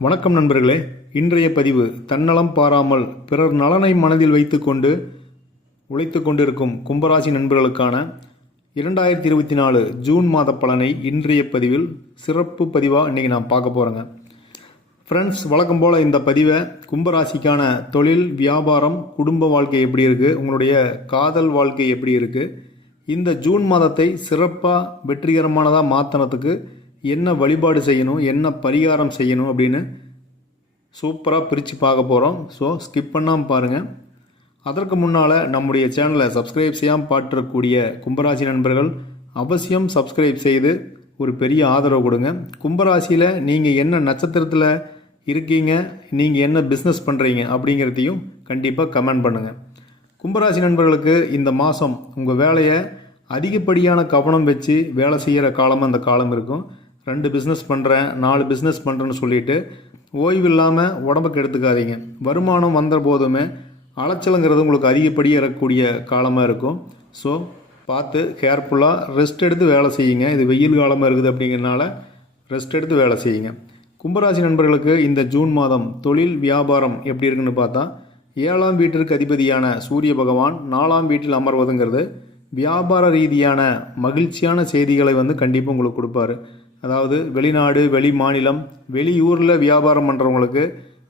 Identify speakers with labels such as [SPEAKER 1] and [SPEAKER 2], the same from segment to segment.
[SPEAKER 1] வணக்கம் நண்பர்களே. இன்றைய பதிவு தன்னலம் பாராமல் பிறர் நலனை மனதில் வைத்துக்கொண்டு உழைத்து கொண்டிருக்கும் கும்பராசி நண்பர்களுக்கான இரண்டாயிரத்தி இருபத்தி நாலு ஜூன் மாத பலனை இன்றைய பதிவில் சிறப்பு பதிவாக இன்றைக்கி நான் பார்க்க போகிறேங்க ஃப்ரெண்ட்ஸ் வழக்கம் போல் இந்த பதிவை கும்பராசிக்கான தொழில் வியாபாரம் குடும்ப வாழ்க்கை எப்படி இருக்குது உங்களுடைய காதல் வாழ்க்கை எப்படி இருக்குது இந்த ஜூன் மாதத்தை சிறப்பாக வெற்றிகரமானதாக மாற்றினத்துக்கு என்ன வழிபாடு செய்யணும் என்ன பரிகாரம் செய்யணும் அப்படின்னு சூப்பராக பிரித்து பார்க்க போகிறோம் ஸோ ஸ்கிப் பண்ணாமல் பாருங்கள் அதற்கு முன்னால் நம்முடைய சேனலை சப்ஸ்கிரைப் செய்யாமல் பாட்டிருக்கக்கூடிய கும்பராசி நண்பர்கள் அவசியம் சப்ஸ்கிரைப் செய்து ஒரு பெரிய ஆதரவு கொடுங்க. கும்பராசியில் நீங்கள் என்ன நட்சத்திரத்தில் இருக்கீங்க நீங்கள் என்ன பிஸ்னஸ் பண்ணுறீங்க அப்படிங்கிறதையும் கண்டிப்பாக கமெண்ட் பண்ணுங்கள் கும்பராசி நண்பர்களுக்கு இந்த மாதம் உங்கள் வேலையை அதிகப்படியான கவனம் வச்சு வேலை செய்கிற காலம் அந்த காலம் இருக்கும். ரெண்டு பிஸ்னஸ் பண்ணுறேன் நாலு பிஸ்னஸ் பண்ணுறேன்னு சொல்லிட்டு ஓய்வு இல்லாமல் உடம்புக்கு எடுத்துக்காதீங்க. வருமானம் வந்த போதுமே அலைச்சலுங்கிறது உங்களுக்கு அதிகப்படியாக இருக்கக்கூடிய காலமாக இருக்கும். ஸோ பார்த்து கேர்ஃபுல்லாக ரெஸ்ட் எடுத்து வேலை செய்யுங்க. இது வெயில் காலமாக இருக்குது அப்படிங்கிறனால ரெஸ்ட் எடுத்து வேலை செய்யுங்க. கும்பராசி நண்பர்களுக்கு இந்த ஜூன் மாதம் தொழில் வியாபாரம் எப்படி இருக்குன்னு பார்த்தா ஏழாம் வீட்டிற்கு அதிபதியான சூரிய பகவான் நாலாம் வீட்டில் அமர்வதுங்கிறது வியாபார ரீதியான மகிழ்ச்சியான செய்திகளை வந்து கண்டிப்பாக உங்களுக்கு கொடுப்பாரு. அதாவது வெளிநாடு வெளி மாநிலம் வெளியூரில் வியாபாரம் பண்ணுறவங்களுக்கு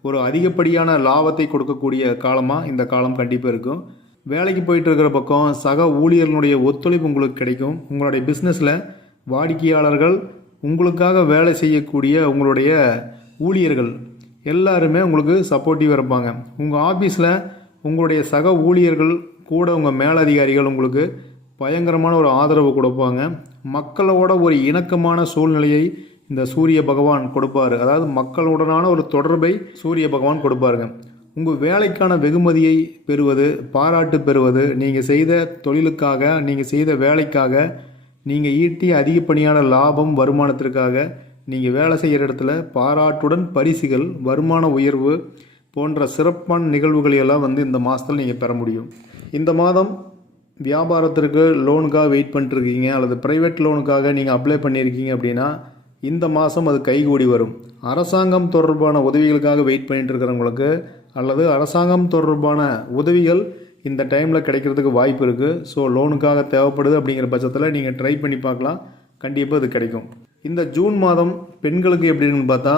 [SPEAKER 1] ஒரு அதிகப்படியான லாபத்தை கொடுக்கக்கூடிய காலமாக இந்த காலம் கண்டிப்பாக இருக்கும். வேலைக்கு போயிட்டு இருக்கிற பக்கம் சக ஊழியர்களுடைய ஒத்துழைப்பு உங்களுக்கு கிடைக்கும். உங்களுடைய பிஸ்னஸில் வாடிக்கையாளர்கள் உங்களுக்காக வேலை செய்யக்கூடிய உங்களுடைய ஊழியர்கள் எல்லாருமே உங்களுக்கு சப்போர்ட்டிவாக இருப்பாங்க. உங்கள் ஆஃபீஸில் உங்களுடைய சக ஊழியர்கள் கூட உங்கள் மேலதிகாரிகள் உங்களுக்கு பயங்கரமான ஒரு ஆதரவு கொடுப்பாங்க. மக்களோட ஒரு இணக்கமான சூழ்நிலையை இந்த சூரிய பகவான் கொடுப்பாரு. அதாவது மக்களுடனான ஒரு தொடர்பை சூரிய பகவான் கொடுப்பாருங்க. உங்கள் வேலைக்கான வெகுமதியை பெறுவது பாராட்டு பெறுவது நீங்கள் செய்த தொழிலுக்காக நீங்கள் செய்த வேலைக்காக நீங்கள் ஈட்டிய அதிகப்படியான லாபம் வருமானத்திற்காக நீங்கள் வேலை செய்கிற இடத்துல பாராட்டுடன் பரிசுகள் வருமான உயர்வு போன்ற சிறப்பான நிகழ்வுகளையெல்லாம் வந்து இந்த மாதத்தில் நீங்கள் பெற முடியும். இந்த மாதம் வியாபாரத்திற்கு லோனுக்காக வெயிட் பண்ணிட்டுருக்கீங்க அல்லது ப்ரைவேட் லோனுக்காக நீங்கள் அப்ளை பண்ணியிருக்கீங்க அப்படின்னா இந்த மாதம் அது கைகூடி வரும். அரசாங்கம் தொடர்பான உதவிகளுக்காக வெயிட் பண்ணிட்டு இருக்கிறவங்களுக்கு அல்லது அரசாங்கம் தொடர்பான உதவிகள் இந்த டைமில் கிடைக்கிறதுக்கு வாய்ப்பு இருக்குது ஸோ லோனுக்காக தேவைப்படுது அப்படிங்கிற பட்சத்தில் நீங்கள் ட்ரை பண்ணி பார்க்கலாம். கண்டிப்பாக அது கிடைக்கும். இந்த ஜூன் மாதம் பெண்களுக்கு எப்படின்னு பார்த்தா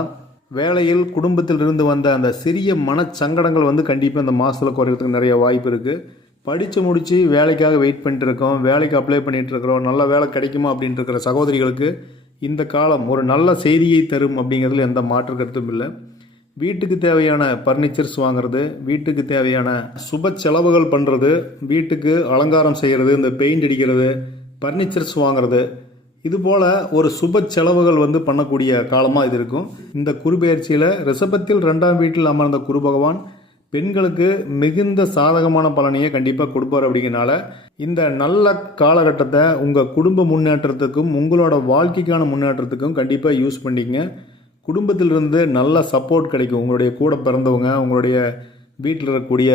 [SPEAKER 1] வேலையில் குடும்பத்தில் இருந்து வந்த அந்த சிறிய மனச்சங்கடங்கள் வந்து கண்டிப்பாக இந்த மாதத்தில் குறைகிறதுக்கு நிறைய வாய்ப்பு இருக்குது படித்து முடித்து வேலைக்காக வெயிட் பண்ணிட்டு இருக்கோம் வேலைக்கு அப்ளை பண்ணிட்டு இருக்கிறோம் நல்ல வேலை கிடைக்குமா அப்படின்ட்டு இருக்கிற சகோதரிகளுக்கு இந்த காலம் ஒரு நல்ல செய்தியை தரும் அப்படிங்கிறதுல எந்த மாற்று கருத்தும் இல்லை. வீட்டுக்கு தேவையான பர்னிச்சர்ஸ் வாங்குறது வீட்டுக்கு தேவையான சுப செலவுகள் பண்ணுறது வீட்டுக்கு அலங்காரம் செய்கிறது இந்த பெயிண்ட் அடிக்கிறது பர்னிச்சர்ஸ் வாங்குறது இது போல் ஒரு சுப செலவுகள் வந்து பண்ணக்கூடிய காலமாக இது இருக்கும். இந்த குருபெயர்ச்சியில் ரிஷபத்தில் ரெண்டாம் வீட்டில் அமர்ந்த குரு பகவான் பெண்களுக்கு மிகுந்த சாதகமான பலனையை கண்டிப்பாக கொடுப்பார் அப்படிங்கிறனால இந்த நல்ல காலகட்டத்தை உங்கள் குடும்ப முன்னேற்றத்துக்கும் உங்களோட வாழ்க்கைக்கான முன்னேற்றத்துக்கும் கண்டிப்பாக யூஸ் பண்ணிக்கங்க. குடும்பத்திலிருந்து நல்ல சப்போர்ட் கிடைக்கும். உங்களுடைய கூட பிறந்தவங்க உங்களுடைய வீட்டில் இருக்கக்கூடிய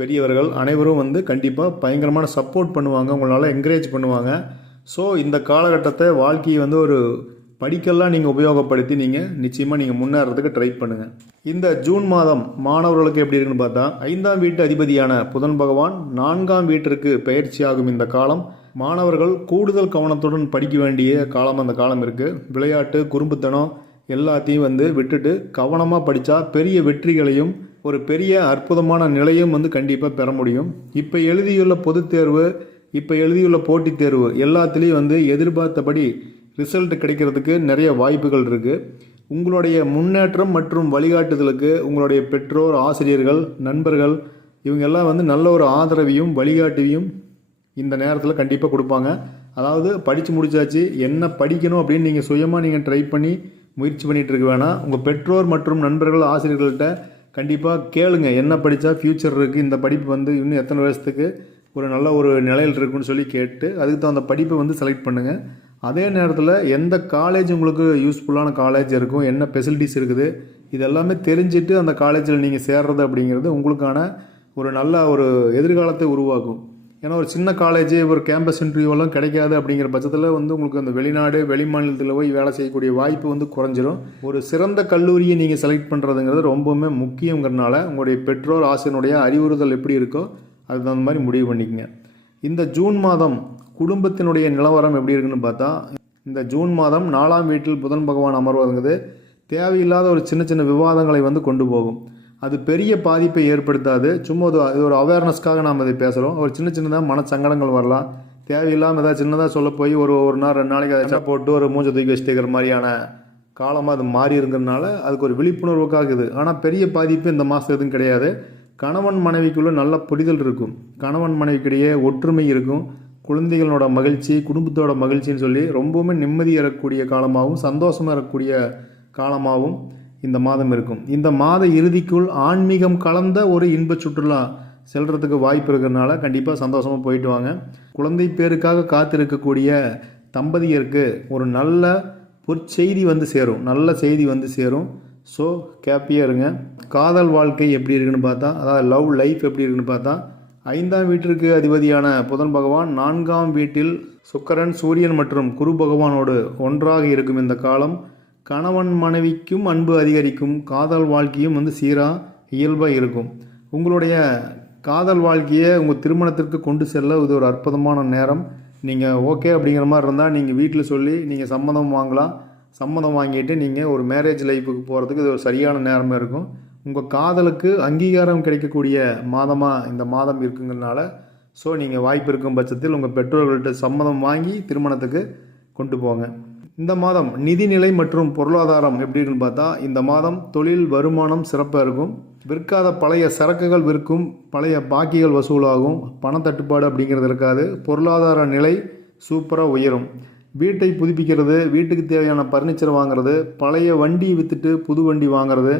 [SPEAKER 1] பெரியவர்கள் அனைவரும் வந்து கண்டிப்பாக பயங்கரமான சப்போர்ட் பண்ணுவாங்க. உங்களால் என்கரேஜ் பண்ணுவாங்க. ஸோ இந்த காலகட்டத்தை வாழ்க்கையை வந்து ஒரு படிக்கெல்லாம் நீங்கள் உபயோகப்படுத்தி நீங்கள் நிச்சயமாக நீங்கள் முன்னேறதுக்கு ட்ரை பண்ணுங்கள் இந்த ஜூன் மாதம் மாணவர்களுக்கு எப்படி இருக்குன்னு பார்த்தா ஐந்தாம் வீட்டு அதிபதியான புதன் பகவான் நான்காம் வீட்டிற்கு பயிற்சியாகும் இந்த காலம். மாணவர்கள் கூடுதல் கவனத்துடன் படிக்க வேண்டிய காலம் அந்த காலம் இருக்குது விளையாட்டு குறும்புத்தனம் எல்லாத்தையும் வந்து விட்டுட்டு கவனமாக படித்தா பெரிய வெற்றிகளையும் ஒரு பெரிய அற்புதமான நிலையும் வந்து கண்டிப்பாக பெற முடியும். இப்போ எழுதியுள்ள பொதுத் தேர்வு இப்போ எழுதியுள்ள போட்டித் தேர்வு எல்லாத்துலேயும் வந்து எதிர்பார்த்தபடி ரிசல்ட் கிடைக்கிறதுக்கு நிறைய வாய்ப்புகள் இருக்குது உங்களுடைய முன்னேற்றம் மற்றும் வழிகாட்டுதலுக்கு உங்களுடைய பெற்றோர் ஆசிரியர்கள் நண்பர்கள் இவங்க எல்லாம் வந்து நல்ல ஒரு ஆதரவையும் வழிகாட்டியும் இந்த நேரத்தில் கண்டிப்பாக கொடுப்பாங்க. அதாவது படித்து முடிச்சாச்சு என்ன படிக்கணும் அப்படின்னு நீங்கள் சுயமாக நீங்கள் ட்ரை பண்ணி முயற்சி பண்ணிகிட்டு இருக்க வேணாம். உங்கள் பெற்றோர் மற்றும் நண்பர்கள் ஆசிரியர்கள்ட்ட கண்டிப்பாக கேளுங்க. என்ன படித்தா ஃப்யூச்சர் இருக்குது இந்த படிப்பு வந்து இன்னும் எத்தனை வருஷத்துக்கு ஒரு நல்ல ஒரு நிலையில் இருக்குன்னு சொல்லி கேட்டு அதுக்கு தகுந்த படிப்பை வந்து செலக்ட் பண்ணுங்கள் அதே நேரத்தில் எந்த காலேஜ் உங்களுக்கு யூஸ்ஃபுல்லான காலேஜ் இருக்கும் என்ன ஃபெசிலிட்டிஸ் இருக்குது இது எல்லாமே தெரிஞ்சுட்டு அந்த காலேஜில் நீங்கள் சேர்றது அப்படிங்கிறது உங்களுக்கான ஒரு நல்ல ஒரு எதிர்காலத்தை உருவாக்கும். ஏன்னா ஒரு சின்ன காலேஜ் ஒரு கேம்பஸ் இன்டர்வியூலாம் கிடைக்காது அப்படிங்கிற பட்சத்தில் வந்து உங்களுக்கு அந்த வெளிநாடு வெளி மாநிலத்தில் போய் வேலை செய்யக்கூடிய வாய்ப்பு வந்து குறைஞ்சிரும். ஒரு சிறந்த கல்லூரியை நீங்கள் செலக்ட் பண்ணுறதுங்கிறது ரொம்பவுமே முக்கியங்கிறனால உங்களுடைய பெற்றோர் ஆசிரியனுடைய அறிவுறுத்தல் எப்படி இருக்கோ அதுக்கு தகுந்த மாதிரி முடிவு பண்ணிக்கங்க. இந்த ஜூன் மாதம் குடும்பத்தினுடைய நிலவரம் எப்படி இருக்குன்னு பார்த்தா இந்த ஜூன் மாதம் நாலாம் வீட்டில் புதன் பகவான் அமர்வதுங்கிறது தேவையில்லாத ஒரு சின்ன சின்ன விவாதங்களை வந்து கொண்டு போகும். அது பெரிய பாதிப்பை ஏற்படுத்தாது. சும்மா அது இது ஒரு அவேர்னஸ்க்காக நாம் இதை பேசுகிறோம் ஒரு சின்ன சின்னதாக மனச்சங்கடங்கள் வரலாம். தேவையில்லாமல் ஏதாவது சின்னதாக சொல்ல போய் ஒரு ஒரு நாள் ரெண்டு நாளைக்கு அதை போட்டு ஒரு மூஞ்ச தூக்கி வச்சுட்டு இருக்கிற மாதிரியான காலமாக அது மாறி இருக்கிறதுனால அதுக்கு ஒரு விழிப்புணர்வுக்காக இது. ஆனால் பெரிய பாதிப்பு இந்த மாதம் எதுவும் கிடையாது. கணவன் மனைவிக்குள்ளே நல்ல புரிதல் இருக்கும். கணவன் மனைவிக்கிடையே ஒற்றுமை இருக்கும். குழந்தைகளோட மகிழ்ச்சி குடும்பத்தோட மகிழ்ச்சின்னு சொல்லி ரொம்பவுமே நிம்மதி இருக்கக்கூடிய காலமாகவும் சந்தோஷமாக இருக்கக்கூடிய காலமாகவும் இந்த மாதம் இருக்கும். இந்த மாத இறுதிக்குள் ஆன்மீகம் கலந்த ஒரு இன்ப சுற்றுலா செல்கிறதுக்கு வாய்ப்பு இருக்கிறதுனால கண்டிப்பாக சந்தோஷமாக போயிட்டு வாங்க. குழந்தை பேருக்காக காத்திருக்கக்கூடிய தம்பதியருக்கு ஒரு நல்ல பொற்செய்தி வந்து சேரும். நல்ல செய்தி வந்து சேரும். ஸோ ஹாப்பியாக இருங்க. காதல் வாழ்க்கை எப்படி இருக்குன்னு பார்த்தா அதாவது லவ் லைஃப் எப்படி இருக்குன்னு பார்த்தா ஐந்தாம் வீட்டிற்கு அதிபதியான புதன் பகவான் நான்காம் வீட்டில் சுக்கரன் சூரியன் மற்றும் குரு பகவானோடு ஒன்றாக இருக்கும் இந்த காலம். கணவன் மனைவிக்கும் அன்பு அதிகரிக்கும். காதல் வாழ்க்கையும் வந்து சீராக இயல்பாக இருக்கும். உங்களுடைய காதல் வாழ்க்கையை உங்கள் திருமணத்திற்கு கொண்டு செல்ல இது ஒரு அற்புதமான நேரம். நீங்கள் ஓகே அப்படிங்கிற மாதிரி இருந்தால் நீங்கள் வீட்டில் சொல்லி நீங்கள் சம்மதம் வாங்கலாம். சம்மதம் வாங்கிட்டு நீங்கள் ஒரு மேரேஜ் லைஃபுக்கு போகிறதுக்கு இது ஒரு சரியான நேரமாக இருக்கும். உங்கள் காதலுக்கு அங்கீகாரம் கிடைக்கக்கூடிய மாதமாக இந்த மாதம் இருக்குங்கிறனால ஸோ நீங்கள் வாய்ப்பு இருக்கும் பட்சத்தில் உங்கள் பெற்றோர்கள்ட்ட சம்மதம் வாங்கி திருமணத்துக்கு கொண்டு போங்க. இந்த மாதம் நிதிநிலை மற்றும் பொருளாதாரம் எப்படி இருக்குன்னு பார்த்தா இந்த மாதம் தொழில் வருமானம் சிறப்பாக இருக்கும். விற்காத பழைய சரக்குகள் விற்கும் பழைய பாக்கிகள் வசூலாகும். பணத்தட்டுப்பாடு அப்படிங்கிறது இருக்காது. பொருளாதார நிலை சூப்பராக உயரும். வீட்டை புதுப்பிக்கிறது வீட்டுக்கு தேவையான பர்னிச்சர் வாங்குறது பழைய வண்டி விற்றுட்டு புது வண்டி வாங்குறது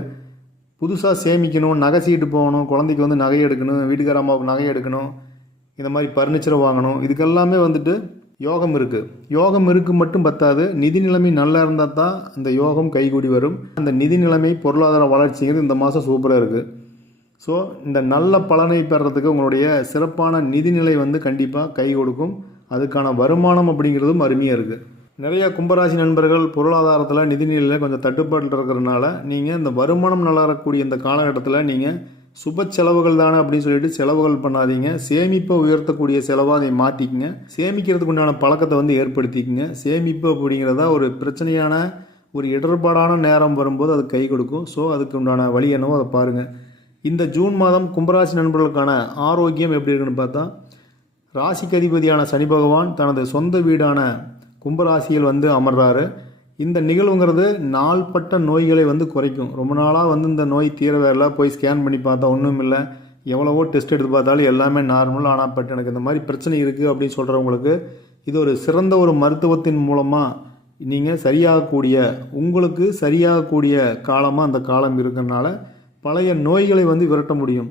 [SPEAKER 1] புதுசாக சேமிக்கணும் நகை சீட்டு போகணும் குழந்தைக்கு வந்து நகை எடுக்கணும் வீட்டுக்கார அம்மாவுக்கு நகை எடுக்கணும் இந்த மாதிரி பர்னிச்சரை வாங்கணும். இதுக்கெல்லாமே வந்துட்டு யோகம் இருக்குது யோகம் இருக்கு மட்டும் பத்தாது. நிதி நிலைமை நல்லா இருந்தால் தான் அந்த யோகம் கைகூடி வரும். அந்த நிதி நிலைமை பொருளாதார வளர்ச்சிங்கிறது இந்த மாதம் சூப்பராக இருக்குது ஸோ இந்த நல்ல பலனை பெறுறதுக்கு உங்களுடைய சிறப்பான நிதிநிலை வந்து கண்டிப்பாக கை கொடுக்கும். அதுக்கான வருமானம் அப்படிங்கிறதும் அருமையாக இருக்குது நிறைய கும்பராசி நண்பர்கள் பொருளாதாரத்தில் நிதிநிலையில் கொஞ்சம் தட்டுப்பாட்டில் இருக்கிறதுனால நீங்கள் இந்த வருமானம் நல்லா இந்த காலகட்டத்தில் நீங்கள் சுப செலவுகள் தானே அப்படின்னு சொல்லிட்டு செலவுகள் பண்ணாதீங்க. சேமிப்பை உயர்த்தக்கூடிய செலவாக அதை மாற்றிக்கிங்க சேமிக்கிறதுக்கு உண்டான பழக்கத்தை வந்து ஏற்படுத்திக்கங்க. சேமிப்பு அப்படிங்கிறதா ஒரு பிரச்சனையான ஒரு இடர்பாடான நேரம் வரும்போது அது கை கொடுக்கும். ஸோ அதுக்கு உண்டான வழி என்னவோ அதை பாருங்கள் இந்த ஜூன் மாதம் கும்பராசி நண்பர்களுக்கான ஆரோக்கியம் எப்படி இருக்குன்னு பார்த்தா ராசிக்கு அதிபதியான சனி பகவான் தனது சொந்த வீடான கும்பராசியில் வந்து அமர்றாரு. இந்த நிகழ்வுங்கிறது நாள்பட்ட நோய்களை வந்து குறைக்கும். ரொம்ப நாளாக வந்து இந்த நோய் தீர வரல போய் ஸ்கேன் பண்ணி பார்த்தா ஒன்றும் இல்லை. எவ்வளவோ டெஸ்ட் எடுத்து பார்த்தாலும் எல்லாமே நார்மல் ஆனால் பட் எனக்கு இந்த மாதிரி பிரச்சனை இருக்குது அப்படின்னு சொல்கிறவங்களுக்கு இது ஒரு சிறந்த ஒரு மருத்துவத்தின் மூலமாக நீங்கள் சரியாகக்கூடிய உங்களுக்கு சரியாகக்கூடிய காலமாக அந்த காலம் இருக்கிறதுனால பழைய நோய்களை வந்து விரட்ட முடியும்.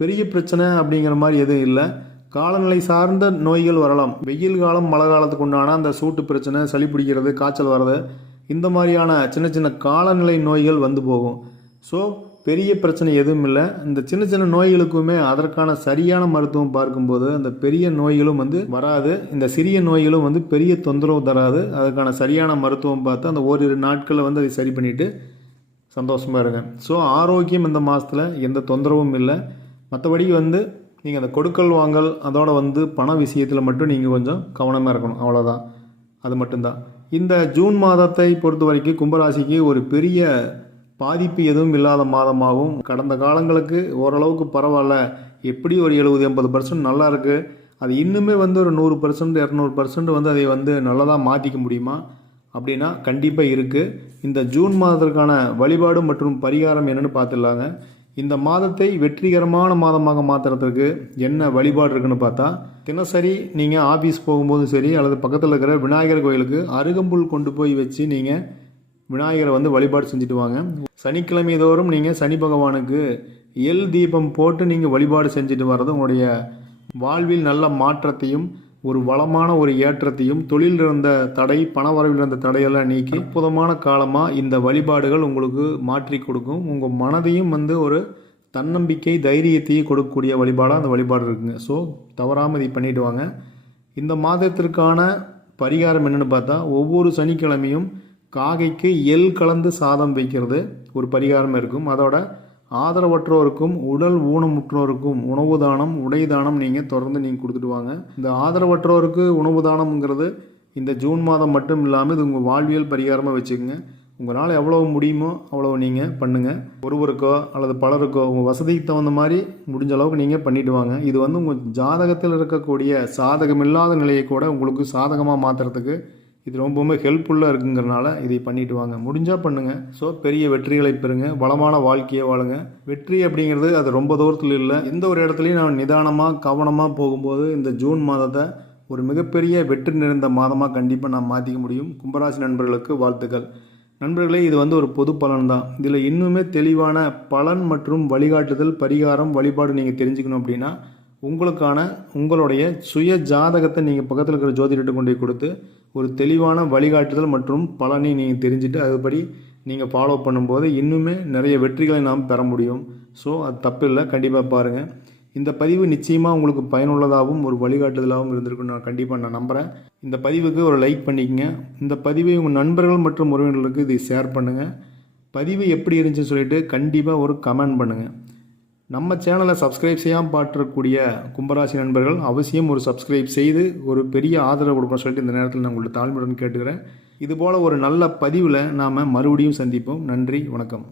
[SPEAKER 1] பெரிய பிரச்சனை அப்படிங்கிற மாதிரி எதுவும் இல்லை. காலநிலை சார்ந்த நோய்கள் வரலாம். வெயில் காலம் மழை காலத்துக்கு உண்டான அந்த சூட்டு பிரச்சனை சளி பிடிக்கிறது காய்ச்சல் வர்றது இந்த மாதிரியான சின்ன சின்ன காலநிலை நோய்கள் வந்து போகும். ஸோ பெரிய பிரச்சனை எதுவும் இல்லை. இந்த சின்ன சின்ன நோய்களுக்குமே அதற்கான சரியான மருத்துவம் பார்க்கும்போது அந்த பெரிய நோய்களும் வந்து வராது. இந்த சிறிய நோய்களும் வந்து பெரிய தொந்தரவு தராது. அதுக்கான சரியான மருத்துவம் பார்த்து அந்த ஓரிரு நாட்களில் வந்து அதை சரி பண்ணிவிட்டு சந்தோஷமாக இருங்க. ஸோ ஆரோக்கியம் இந்த மாதத்தில் எந்த தொந்தரவும் இல்லை. மற்றபடி வந்து நீங்கள் அந்த கொடுக்கல் வாங்கல் அதோட வந்து பண விஷயத்தில் மட்டும் நீங்கள் கொஞ்சம் கவனமாக இருக்கணும். அவ்வளோதான் அது மட்டும்தான். இந்த ஜூன் மாதத்தை பொறுத்த வரைக்கும் கும்பராசிக்கு ஒரு பெரிய பாதிப்பு எதுவும் இல்லாத மாதமாகவும் கடந்த காலங்களுக்கு ஓரளவுக்கு பரவாயில்ல. எப்படி ஒரு எழுபது எண்பது பர்சன்ட் நல்லா இருக்குது அது இன்னுமே வந்து ஒரு நூறு பர்சன்ட் இரநூறு பர்சன்ட் வந்து அதை வந்து நல்லதாக மாற்றிக்க முடியுமா? அப்படின்னா கண்டிப்பாக இருக்குது இந்த ஜூன் மாதத்திற்கான வழிபாடு மற்றும் பரிகாரம் என்னென்னு பார்த்துடலாங்க. இந்த மாதத்தை வெற்றிகரமான மாதமாக மாற்றுறதுக்கு என்ன வழிபாடு இருக்குன்னு பார்த்தா தினசரி நீங்கள் ஆஃபீஸ் போகும்போதும் சரி அல்லது பக்கத்தில் இருக்கிற விநாயகர் கோயிலுக்கு அருகம்புல் கொண்டு போய் வச்சு நீங்கள் விநாயகரை வந்து வழிபாடு செஞ்சுட்டு வாங்க. சனிக்கிழமை தோறும் நீங்கள் சனி பகவானுக்கு எல் தீபம் போட்டு நீங்கள் வழிபாடு செஞ்சுட்டு வர்றது உங்களுடைய வாழ்வில் நல்ல மாற்றத்தையும் ஒரு வளமான ஒரு ஏற்றத்தையும் தொழில் இருந்த தடை பண வரவில் இருந்த தடையெல்லாம் நீக்கி அற்புதமான காலமாக இந்த வழிபாடுகள் உங்களுக்கு மாற்றி கொடுக்கும். உங்கள் மனதையும் வந்து ஒரு தன்னம்பிக்கை தைரியத்தையும் கொடுக்கக்கூடிய வழிபாடாக அந்த வழிபாடு இருக்குங்க. ஸோ தவறாமல் இதை பண்ணிட்டு வாங்க. இந்த மாதத்திற்கான பரிகாரம் என்னென்னு பார்த்தா ஒவ்வொரு சனிக்கிழமையும் காகைக்கு எள் கலந்து சாதம் வைக்கிறது ஒரு பரிகாரம் இருக்கும். அதோட ஆதரவற்றோருக்கும் உடல் ஊனமுற்றோருக்கும் உணவு தானம் உடை தானம் நீங்கள் தொடர்ந்து நீங்கள் கொடுத்துட்டு வாங்க. இந்த ஆதரவற்றோருக்கு உணவு தானம்ங்கிறது இந்த ஜூன் மாதம் மட்டும் இல்லாமல் இது உங்கள் வாழ்வியல் பரிகாரமாக வச்சுக்கோங்க. உங்களால் எவ்வளோ முடியுமோ அவ்வளோ நீங்கள் பண்ணுங்கள் ஒருவருக்கோ அல்லது பலருக்கோ உங்கள் வசதிக்கு தகுந்த மாதிரி முடிஞ்ச அளவுக்கு நீங்கள் பண்ணிட்டு வாங்க. இது வந்து உங்கள் ஜாதகத்தில் இருக்கக்கூடிய சாதகமில்லாத நிலையை கூட உங்களுக்கு சாதகமாக மாற்றுறதுக்கு இது ரொம்பவுமே ஹெல்ப்ஃபுல்லாக இருக்குங்கிறனால இதை பண்ணிட்டு வாங்க. முடிஞ்சால் பண்ணுங்கள் ஸோ பெரிய வெற்றிகளை பெறுங்க. வளமான வாழ்க்கையை வாழுங்க. வெற்றி அப்படிங்கிறது அது ரொம்ப தூரத்தில் இல்லை. எந்த ஒரு இடத்துலையும் நான் நிதானமாக கவனமாக போகும்போது இந்த ஜூன் மாதத்தை ஒரு மிகப்பெரிய வெற்றி நிறைந்த மாதமாக கண்டிப்பாக நான் மாற்றிக்க முடியும். கும்பராசி நண்பர்களுக்கு வாழ்த்துக்கள். நண்பர்களே இது வந்து ஒரு பொது பலன் தான் இதில் இன்னுமே தெளிவான பலன் மற்றும் வழிகாட்டுதல் பரிகாரம் வழிபாடு நீங்கள் தெரிஞ்சுக்கணும் அப்படின்னா உங்களுக்கான உங்களுடைய சுய ஜாதகத்தை நீங்கள் பக்கத்தில் இருக்கிற ஜோதிடத்தை கொண்டு போய் கொடுத்து ஒரு தெளிவான வழிகாட்டுதல் மற்றும் பலனை நீங்கள் தெரிஞ்சுட்டு அதுபடி நீங்கள் ஃபாலோ பண்ணும்போது இன்னுமே நிறைய வெற்றிகளை நாம் பெற முடியும். ஸோ அது தப்பில்லை. கண்டிப்பாக பாருங்கள் இந்த பதிவு நிச்சயமாக உங்களுக்கு பயனுள்ளதாகவும் ஒரு வழிகாட்டுதலாகவும் இருந்திருக்கும் நான் கண்டிப்பாக நான் நம்புகிறேன் இந்த பதிவுக்கு ஒரு லைக் பண்ணிக்கங்க. இந்த பதிவை உங்கள் நண்பர்கள் மற்றும் உறவினர்களுக்கு இதை ஷேர் பண்ணுங்கள் பதிவு எப்படி இருந்துச்சுன்னு சொல்லிட்டு கண்டிப்பாக ஒரு கமெண்ட் பண்ணுங்கள் நம்ம சேனலை சப்ஸ்கிரைப் செய்யாமல் பாற்றக்கூடிய கும்பராசி நண்பர்கள் அவசியம் ஒரு சப்ஸ்கிரைப் செய்து ஒரு பெரிய ஆதரவு கொடுக்கணும்னு சொல்லிட்டு இந்த நேரத்தில் நான் உங்களை தாழ்மையுடன் கேட்டுக்கிறேன். இதுபோல் ஒரு நல்ல பதிவில் நாம் மறுபடியும் சந்திப்போம். நன்றி வணக்கம்.